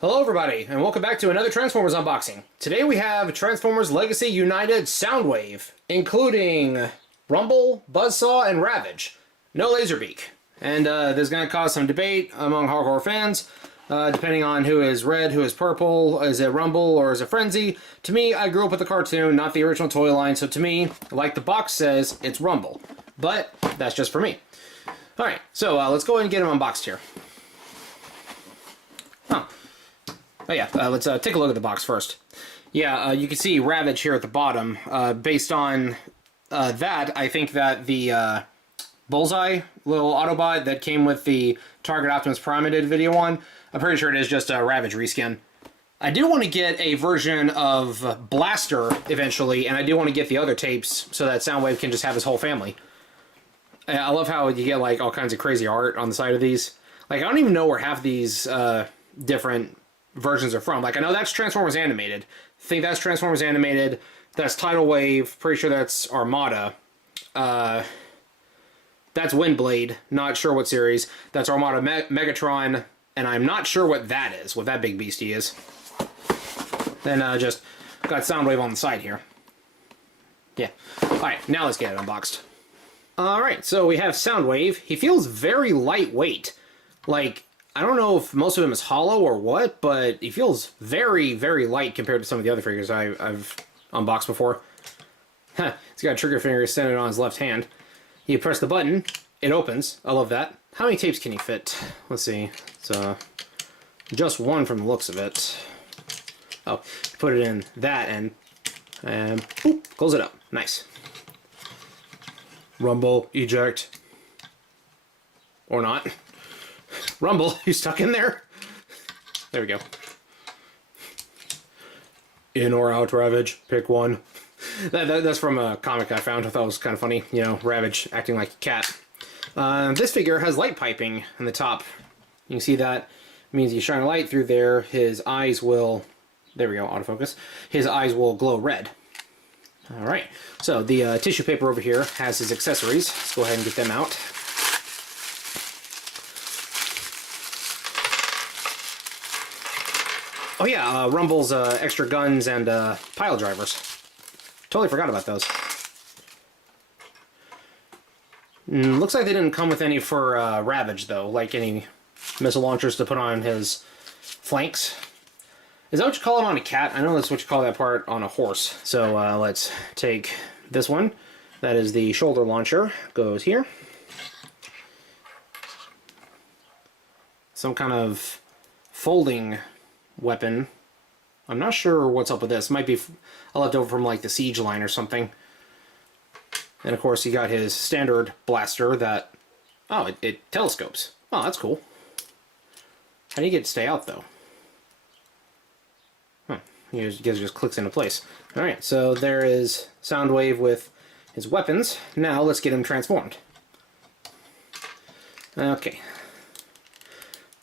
Hello everybody, and welcome back to another Transformers unboxing. Today we have Transformers Legacy United Soundwave, including Rumble, Buzzsaw, and Ravage. No Laserbeak. And this is going to cause some debate among hardcore fans, depending on who is red, who is purple, is it Rumble or is it Frenzy. To me, I grew up with the cartoon, not the original toy line, so to me, like the box says, it's Rumble. But that's just for me. Alright, so let's go ahead and get him unboxed here. Oh yeah, let's take a look at the box first. Yeah, you can see Ravage here at the bottom. Based on that, I think that the Bullseye little Autobot that came with the Target Optimus Prime I did a video on, I'm pretty sure it is just a Ravage reskin. I do want to get a version of Blaster eventually, and I do want to get the other tapes so that Soundwave can just have his whole family. I love how you get like all kinds of crazy art on the side of these. Like, I don't even know where half these different versions are from. Like, I know that's Transformers Animated. I think that's Transformers Animated. That's Tidal Wave. Pretty sure that's Armada. That's Windblade. Not sure what series. That's Armada Megatron. And I'm not sure what that is, what that big beastie is. Then just got Soundwave on the side here. Yeah. Alright, now let's get it unboxed. Alright, so we have Soundwave. He feels very lightweight. Like, I don't know if most of him is hollow or what, but he feels very, very light compared to some of the other figures I've unboxed before. Huh, he's got a trigger finger centered on his left hand. You press the button, it opens. I love that. How many tapes can you fit? Let's see. It's just one from the looks of it. Oh, put it in that end, and boop, close it up. Nice. Rumble, eject. Or not. Rumble, you stuck in there? There we go. In or out, Ravage, pick one. That's from a comic I found. I thought it was kind of funny. You know, Ravage acting like a cat. This figure has light piping in the top. You can see that. It means you shine a light through there, his eyes will... There we go, autofocus. His eyes will glow red. Alright, so the tissue paper over here has his accessories. Let's go ahead and get them out. Oh yeah, Rumble's extra guns and pile drivers. Totally forgot about those. Looks like they didn't come with any for Ravage, though. Like any missile launchers to put on his flanks. Is that what you call it on a cat? I know that's what you call that part on a horse. So let's take this one. That is the shoulder launcher. Goes here. Some kind of folding weapon. I'm not sure what's up with this. Might be a leftover from like the Siege line or something. And of course, you got his standard blaster that... Oh, it telescopes. Oh, that's cool. How do you get it to stay out, though? Huh. He just clicks into place. Alright, so there is Soundwave with his weapons. Now, let's get him transformed. Okay.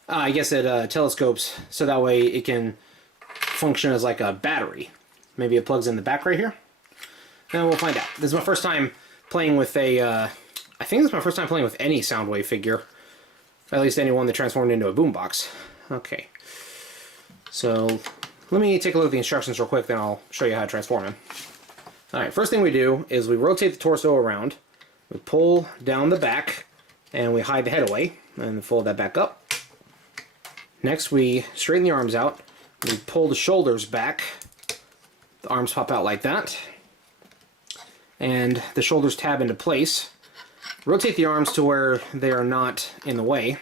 I guess it telescopes so that way it can function as like a battery. Maybe it plugs in the back right here. And we'll find out. This is my first time playing with a... I think this is my first time playing with any Soundwave figure. At least anyone that transformed into a boombox. Okay. So, let me take a look at the instructions real quick, then I'll show you how to transform him. Alright, first thing we do is we rotate the torso around. We pull down the back, and we hide the head away, and fold that back up. Next, we straighten the arms out. We pull the shoulders back. The arms pop out like that. And the shoulders tab into place. Rotate the arms to where they are not in the way.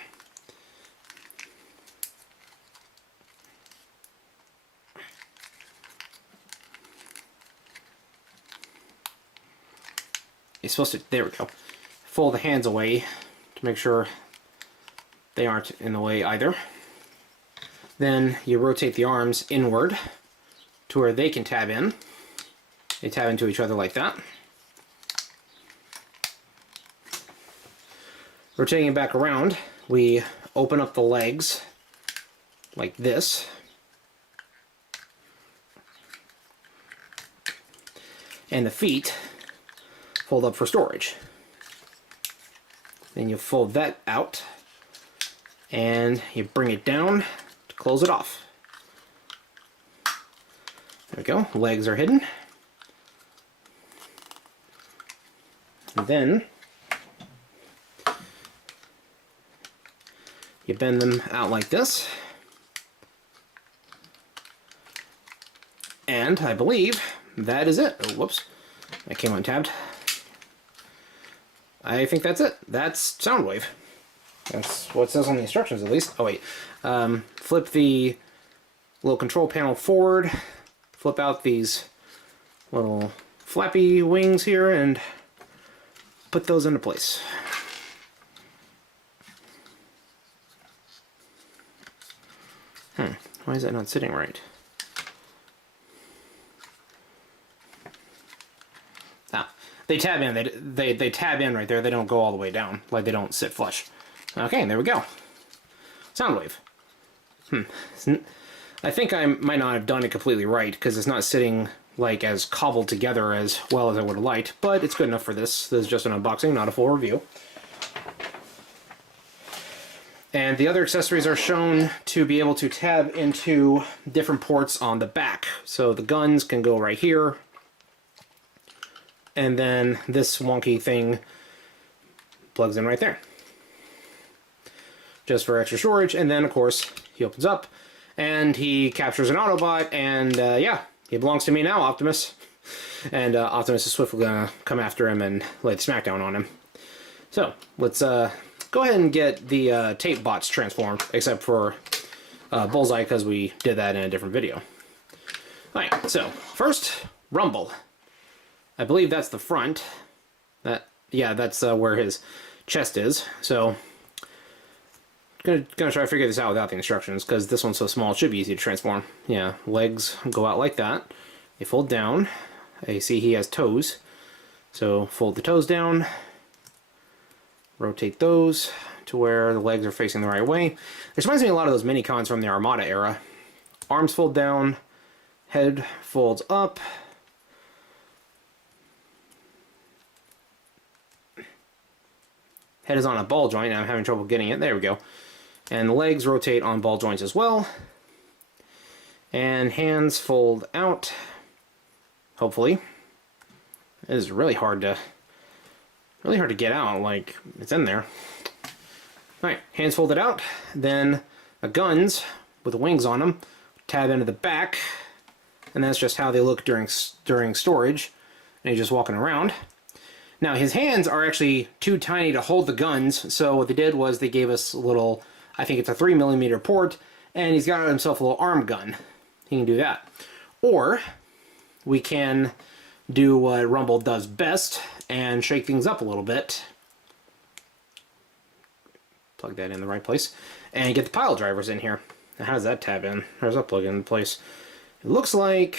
You're supposed to... There we go. Fold the hands away to make sure they aren't in the way either. Then you rotate the arms inward to where they can tab in. They tab into each other like that. Rotating it back around, we open up the legs like this. And the feet fold up for storage. Then you fold that out and you bring it down to close it off. There we go. Legs are hidden. And then you bend them out like this. And I believe that is it. Oh, whoops. That came untabbed. I think that's it. That's Soundwave. That's what it says on the instructions, at least. Oh, wait. Flip the little control panel forward. Flip out these little flappy wings here and put those into place. Why is that not sitting right? Ah, they tab in. They tab in right there. They don't go all the way down. Like they don't sit flush. Okay, there we go. Soundwave. I think I might not have done it completely right because it's not sitting like as cobbled together as well as I would have liked, but it's good enough for this. This is just an unboxing, not a full review. And the other accessories are shown to be able to tab into different ports on the back. So the guns can go right here. And then this wonky thing plugs in right there. Just for extra storage. And then, of course, he opens up and he captures an Autobot. And yeah, he belongs to me now, Optimus. And Optimus is swiftly going to come after him and lay the smackdown on him. So, let's go ahead and get the tape bots transformed, except for Bullseye, because we did that in a different video. Alright, so, first, Rumble. I believe that's the front. Yeah, that's where his chest is. So, gonna try to figure this out without the instructions, because this one's so small, it should be easy to transform. Yeah, legs go out like that. They fold down. I see he has toes. So, fold the toes down. Rotate those to where the legs are facing the right way. This reminds me a lot of those mini-cons from the Armada era. Arms fold down, head folds up. Head is on a ball joint, and I'm having trouble getting it. There we go. And the legs rotate on ball joints as well. And hands fold out. Hopefully. It is really hard to get out, like, it's in there. Alright, hands folded out, then the guns, with the wings on them, tab into the back, and that's just how they look during storage, and he's just walking around. Now, his hands are actually too tiny to hold the guns, so what they did was they gave us a little, I think it's a 3mm port, and he's got himself a little arm gun. He can do that. Or, we can do what Rumble does best, and shake things up a little bit. Plug that in the right place. And get the pile drivers in here. Now, how does that tab in? How does that plug in place? It looks like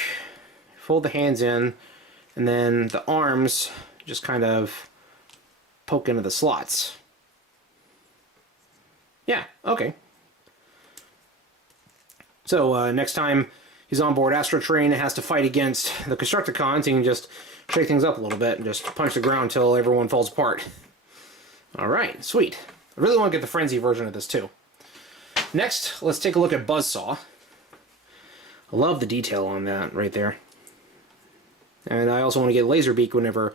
fold the hands in, and then the arms just kind of poke into the slots. Yeah, okay. So next time he's on board Astro Train and has to fight against the Constructicons, he can just shake things up a little bit and just punch the ground until everyone falls apart. Alright, sweet. I really want to get the Frenzy version of this too. Next, let's take a look at Buzzsaw. I love the detail on that right there. And I also want to get Laserbeak whenever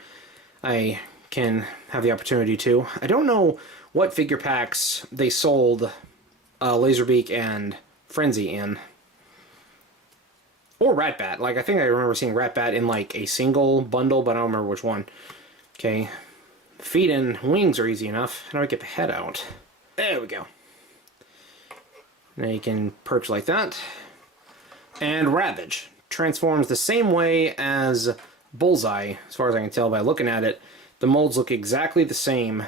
I can have the opportunity to. I don't know what figure packs they sold Laserbeak and Frenzy in. Or Ratbat. Like, I think I remember seeing Ratbat in, like, a single bundle, but I don't remember which one. Okay. Feet and wings are easy enough. How do I get the head out? There we go. Now you can perch like that. And Ravage transforms the same way as Bullseye, as far as I can tell by looking at it. The molds look exactly the same.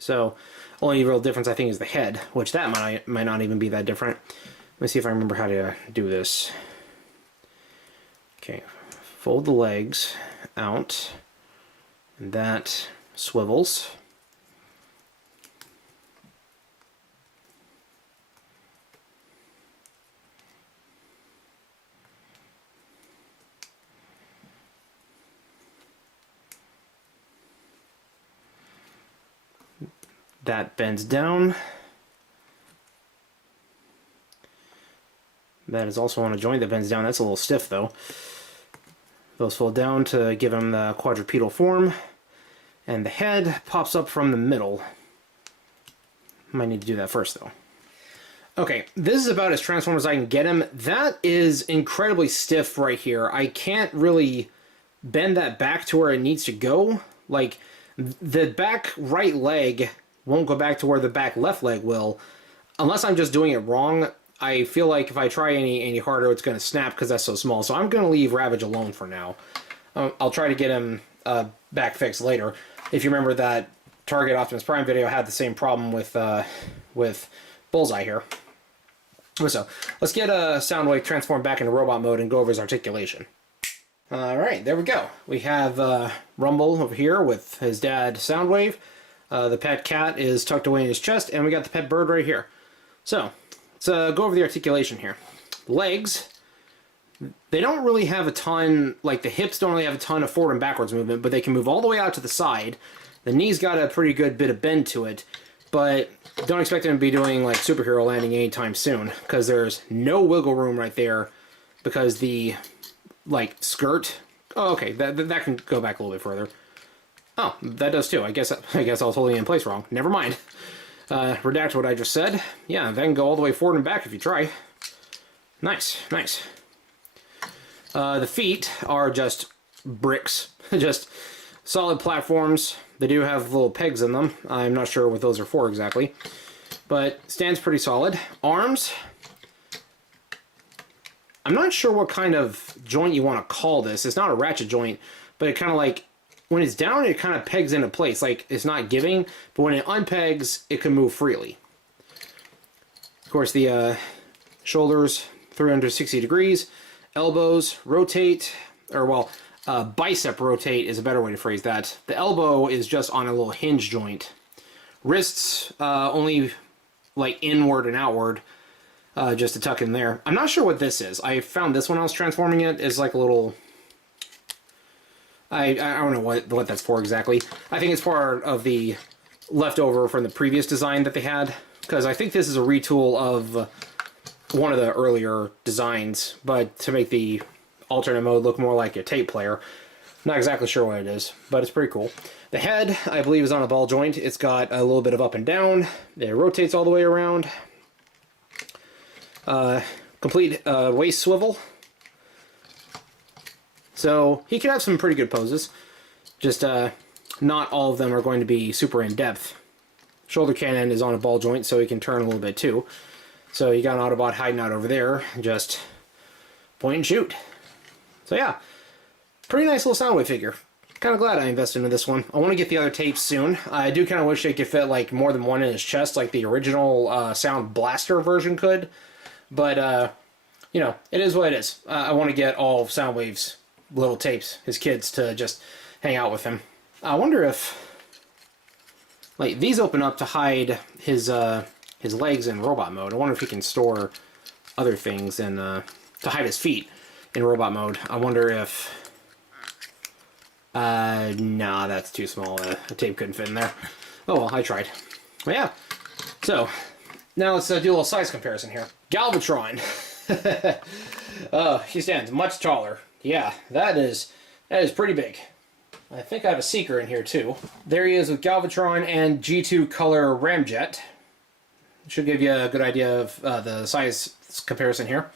So, only real difference, I think, is the head, which that might not even be that different. Let me see if I remember how to do this. Okay, fold the legs out, and that swivels. That bends down. That is also on a joint that bends down. That's a little stiff, though. Those fold down to give him the quadrupedal form. And the head pops up from the middle. Might need to do that first, though. Okay, this is about as transformed as I can get him. That is incredibly stiff right here. I can't really bend that back to where it needs to go. Like, the back right leg won't go back to where the back left leg will. Unless I'm just doing it wrong, I feel like if I try any harder, it's going to snap because that's so small. So I'm going to leave Ravage alone for now. I'll try to get him back fixed later. If you remember that Target Optimus Prime video had the same problem with Bullseye here. So let's get Soundwave transformed back into robot mode and go over his articulation. Alright, there we go. We have Rumble over here with his dad Soundwave. The pet cat is tucked away in his chest, and we got the pet bird right here. So, let's go over the articulation here. Legs, they don't really have a ton, like the hips don't really have a ton of forward and backwards movement, but they can move all the way out to the side. The knee's got a pretty good bit of bend to it, but don't expect him to be doing like superhero landing anytime soon, because there's no wiggle room right there, because the like skirt. Oh, okay, that can go back a little bit further. Oh, that does too. I guess I was holding it in place wrong. Never mind. Redact what I just said. Yeah, that can go all the way forward and back if you try. Nice, nice. The feet are just bricks, just solid platforms. They do have little pegs in them. I'm not sure what those are for exactly, but stands pretty solid. Arms. I'm not sure what kind of joint you want to call this. It's not a ratchet joint, but it kind of like, when it's down, it kind of pegs into place. Like, it's not giving, but when it unpegs, it can move freely. Of course, the shoulders, 360 degrees. Elbows rotate, or well, bicep rotate is a better way to phrase that. The elbow is just on a little hinge joint. Wrists, only like inward and outward. Just to tuck in there. I'm not sure what this is. I found this when I was transforming it is like a little... I don't know what that's for exactly. I think it's part of the leftover from the previous design that they had, because I think this is a retool of one of the earlier designs, but to make the alternate mode look more like a tape player. Not exactly sure what it is, but it's pretty cool. The head, I believe, is on a ball joint. It's got a little bit of up and down. It rotates all the way around. Complete waist swivel. So he can have some pretty good poses. Just not all of them are going to be super in-depth. Shoulder cannon is on a ball joint, so he can turn a little bit too. So you got an Autobot hiding out over there. Just point and shoot. So yeah, pretty nice little Soundwave figure. Kind of glad I invested into this one. I want to get the other tapes soon. I do kind of wish they could fit like more than one in his chest, like the original Sound Blaster version could. But, you know, it is what it is. I want to get all of Soundwave's little tapes, his kids, to just hang out with him. I wonder if, like, these open up to hide his legs in robot mode. I wonder if he can store other things and to hide his feet in robot mode. I wonder if... nah, that's too small. A tape couldn't fit in there. Oh well, I tried. But yeah, so now let's do a little size comparison here. Galvatron. He stands much taller. Yeah, that is pretty big. I think I have a Seeker in here too. There he is with Galvatron and G2 color Ramjet. Should give you a good idea of the size comparison here.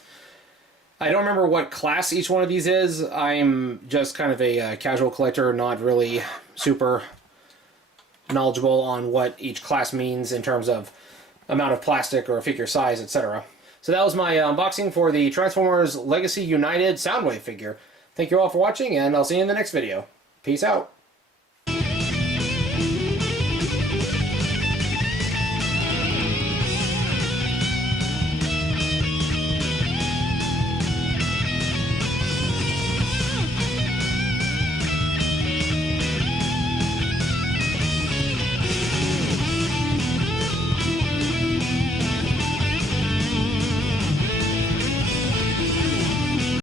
I don't remember what class each one of these is. I'm just kind of a casual collector, not really super knowledgeable on what each class means in terms of amount of plastic or figure size, etc. So that was my unboxing for the Transformers Legacy United Soundwave figure. Thank you all for watching, and I'll see you in the next video. Peace out.